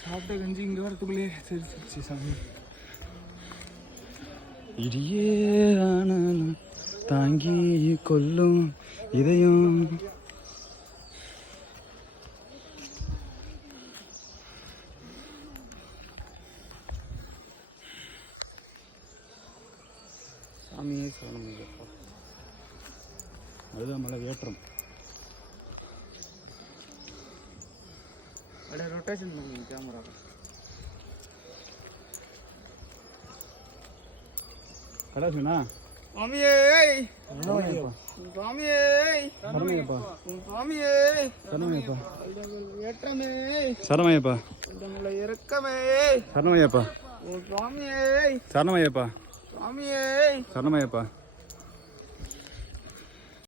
சாப்பிட்ட கஞ்சி இங்கே வரத்துக்குள்ளே சரி சாமி. இடியே ஆனாலும் தாங்கி கொல்லும் இதையும். சாமியே சரணமையப்பா. அதுதான் மலை ஏற்றம். அப்படியே ரொட்டேஷன் பண்ணுங்க கேமரா. கடாசுண்ணா சுவாமியே சரணமையப்பா. சுவாமியே சரணமையப்பா. சுவாமியே சரணமையப்பா. ஏற்றமே சரணமையப்பா. நம்மளை இறக்கமே சரணமையப்பா. சுவாமியே சரணமையப்பா. சுவாமியே சரணமையப்பா.